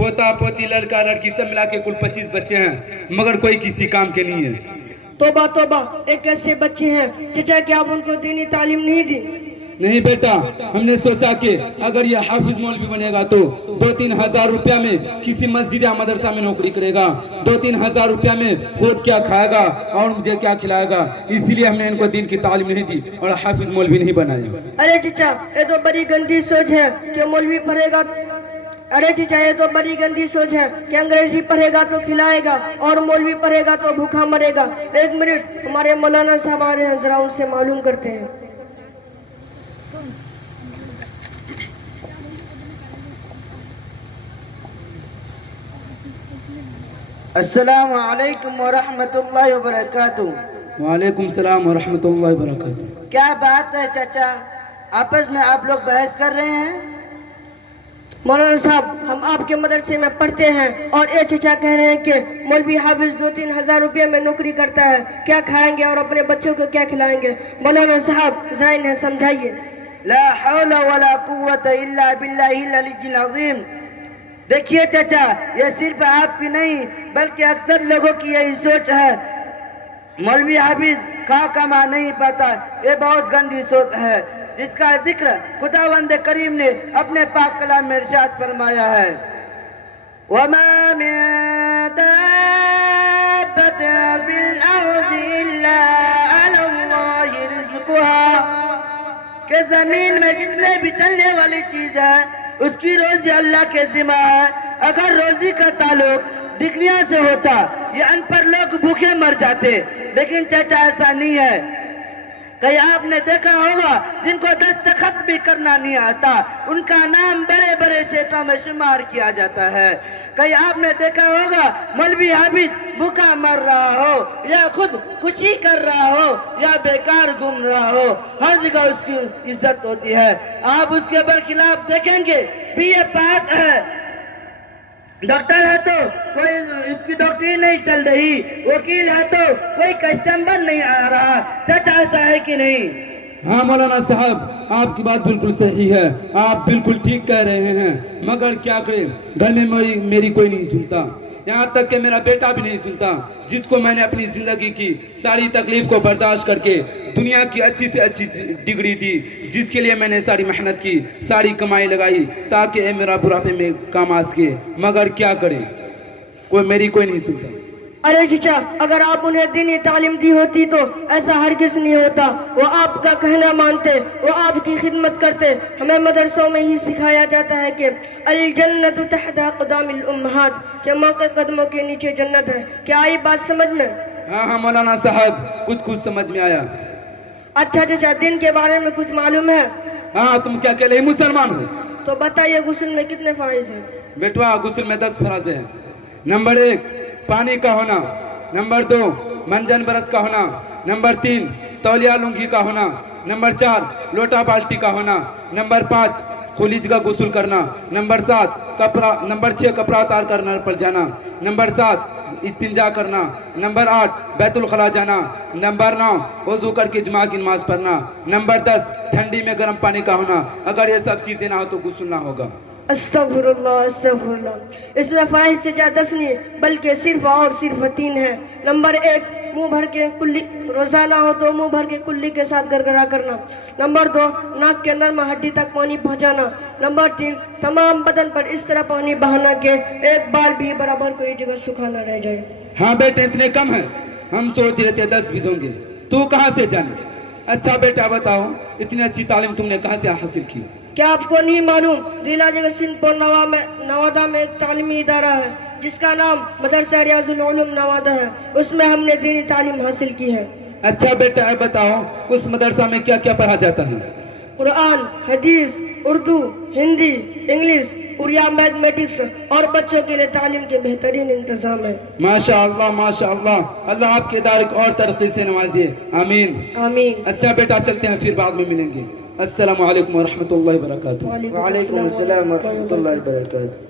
पोता पोती लड़का लड़की सब मिला के कुल 25 बच्चे हैं, मगर कोई किसी काम के नहीं है। तोबा तोबा, एक ऐसे बच्चे हैं चचा, क्या आप उनको दीनी तालीम नहीं दी? नहीं बेटा, हमने सोचा कि अगर ये हाफिज मौलवी बनेगा तो 2-3 हजार रुपया में किसी मस्जिद या मदरसा में नौकरी करेगा, 2-3 हजार रुपया में खुद क्या खाएगा और मुझे क्या खिलाएगा, इसीलिए हमने इनको दीन की तालीम नहीं दी और हाफिज मौलवी नहीं बनाया। अरे चचा, ये तो बड़ी गंदी सोच है कि मौलवी पढ़ेगा। अरे चचा, ये तो बड़ी गंदी सोच है कि अंग्रेजी पढ़ेगा तो खिलाएगा और मौलवी पढ़ेगा तो भूखा मरेगा। 1 मिनट, हमारे मौलाना साहब आ रहे हैं, जरा उनसे मालूम करते हैं। अस्सलाम वालेकुम व रहमतुल्लाहि व बरकातुहू। वालेकुम सलाम व रहमतुल्लाहि व बरकातुहू। क्या बात है चाचा, आपस में आप लोग बहस कर रहे हैं? मौलाना साहब, हम आपके मदरसे में पढ़ते हैं और ये चचा कह रहे हैं कि मौलवी हाफिज 2-3 हजार रुपये में नौकरी करता है, क्या खाएंगे और अपने बच्चों को क्या खिलाएंगे? मौलाना साहब जरा इन्हें समझाइए। ला हौला वला कुव्वता इल्ला बिल्लाहिल अलिय्यिल अज़ीम। देखिए चाचा, ये सिर्फ आपकी नहीं बल्कि अक्सर लोगों की यही सोच है। मौलवी हाफिज खा कमा नहीं पाता, ये बहुत गंदी सोच है जिसका जिक्र खुदावंद करीम ने अपने पाक कलाम में इरशाद फरमाया है, वमा मिन दाब्बतिन फिल अर्ज़ि इल्ला अलल्लाहि रिज़्क़ुहा, कि जमीन में जितने भी चलने वाली चीज है उसकी रोजी अल्लाह के जिम्मा है। अगर रोजी का ताल्लुक डिग्रियों से होता ये अनपढ़ लोग भूखे मर जाते, लेकिन चाचा ऐसा नहीं है। कहीं आपने देखा होगा जिनको दस्तखत भी करना नहीं आता, उनका नाम बड़े बड़े क्षेत्रों में शुमार किया जाता है। कहीं आपने देखा होगा मौलवी हाफिज भूखा मर रहा हो या खुद खुशी कर रहा हो या बेकार घूम रहा हो, हर जगह उसकी इज्जत होती है। आप उसके बरखिलाफ देखेंगे बीए पास है, डॉक्टर है तो कोई इसकी डॉक्टरी नहीं चल रही, वकील है तो कोई कस्टमर नहीं आ रहा। चाचा ऐसा है कि नहीं? हाँ मौलाना साहब, आपकी बात बिल्कुल सही है, आप बिल्कुल ठीक कह रहे हैं, मगर क्या करें, घर में मेरी कोई नहीं सुनता, यहाँ तक कि मेरा बेटा भी नहीं सुनता, जिसको मैंने अपनी जिंदगी की सारी तकलीफ को बर्दाश्त करके दुनिया की अच्छी से अच्छी डिग्री दी, जिसके लिए मैंने सारी मेहनत की, सारी कमाई लगाई ताकि ये मेरा बुढ़ापे में काम आ सके, मगर क्या करें, कोई नहीं सुनता। अरे चचा, अगर आप उन्हें दीनी तालीम दी होती तो ऐसा हरगिज नहीं होता। वो आपका कहना मानते, वो आपकी खिदमत करते। हमें मदरसों में ही सिखाया जाता है कि अल जन्नतु तहता अक़दामिल उम्महात, के माँ के कदमों के नीचे जन्नत है। क्या आई बात समझ में? हाँ मौलाना साहब, कुछ समझ में आया। अच्छा चचा, दिन के बारे में कुछ मालूम है? हाँ, तुम क्या अकेले ही मुसलमान हो? तो बताइए गुस्ल में कितने फराइज हैं? बेटवा, गुस्ल में 10 फराज है। नंबर 1 पानी का होना, नंबर 2 मंजन बरस का होना, नंबर 3 तौलिया लुंगी का होना, नंबर 4 लोटा बाल्टी का होना, नंबर 5 खुलीज का गुस्ल करना, नंबर 6 कपड़ा उतार कर नर पर जाना, नंबर 7 इस्तिंजा करना, नंबर 8 बैतुल खला जाना, नंबर 9 वजू करके जुमा की नमाज पढ़ना, नंबर 10 ठंडी में गर्म पानी का होना। अगर ये सब चीजें ना हो तो गुस्ल ना होगा। अस्तगफुरुल्लाह अस्तगफुरुल्लाह। इसमें फराइज से 10 नहीं बल्कि सिर्फ और सिर्फ 3 है। नंबर 1 मुंह भर के कुल्ली, रोजाना हो तो मुंह भर के कुल्ली के साथ गरगरा करना। नंबर 2 नाक के नर्म हड्डी तक पानी पहुंचाना। नंबर 3 तमाम बदन पर इस तरह पानी बहाना के एक बार भी बराबर कोई जगह सूखा न रह जाए। हाँ बेटे, इतने कम है, हम सोच रहे थे 10 भी होंगे, तू कहाँ से जाने। अच्छा बेटा बताओ, इतनी अच्छी तालीम तुमने कहाँ से हासिल की? क्या आपको नहीं मालूम, जिला जगत सिंहपुर नवादा में एक तालीमी इदारा है जिसका नाम मदरसा रियाजुल उलूम नवादा है, उसमें हमने दीनी तालीम हासिल की है। अच्छा बेटा बताओ, उस मदरसा में क्या क्या पढ़ा जाता है? कुरान, हदीस, उर्दू, हिंदी, इंग्लिश, उड़िया, मैथमेटिक्स और बच्चों के लिए तालीम के बेहतरीन इंतजाम है। माशाअल्लाह माशाअल्लाह, अल्लाह आपके इदारे को और तरक्की से नवाजिए, आमीन आमीन। अच्छा बेटा, चलते हैं, फिर बाद में मिलेंगे। अस्सलाम वालेकुम व रहमतुल्लाहि व बरकातुहू। वालेकुम अस्सलाम व रहमतुल्लाहि व बरकातुहू।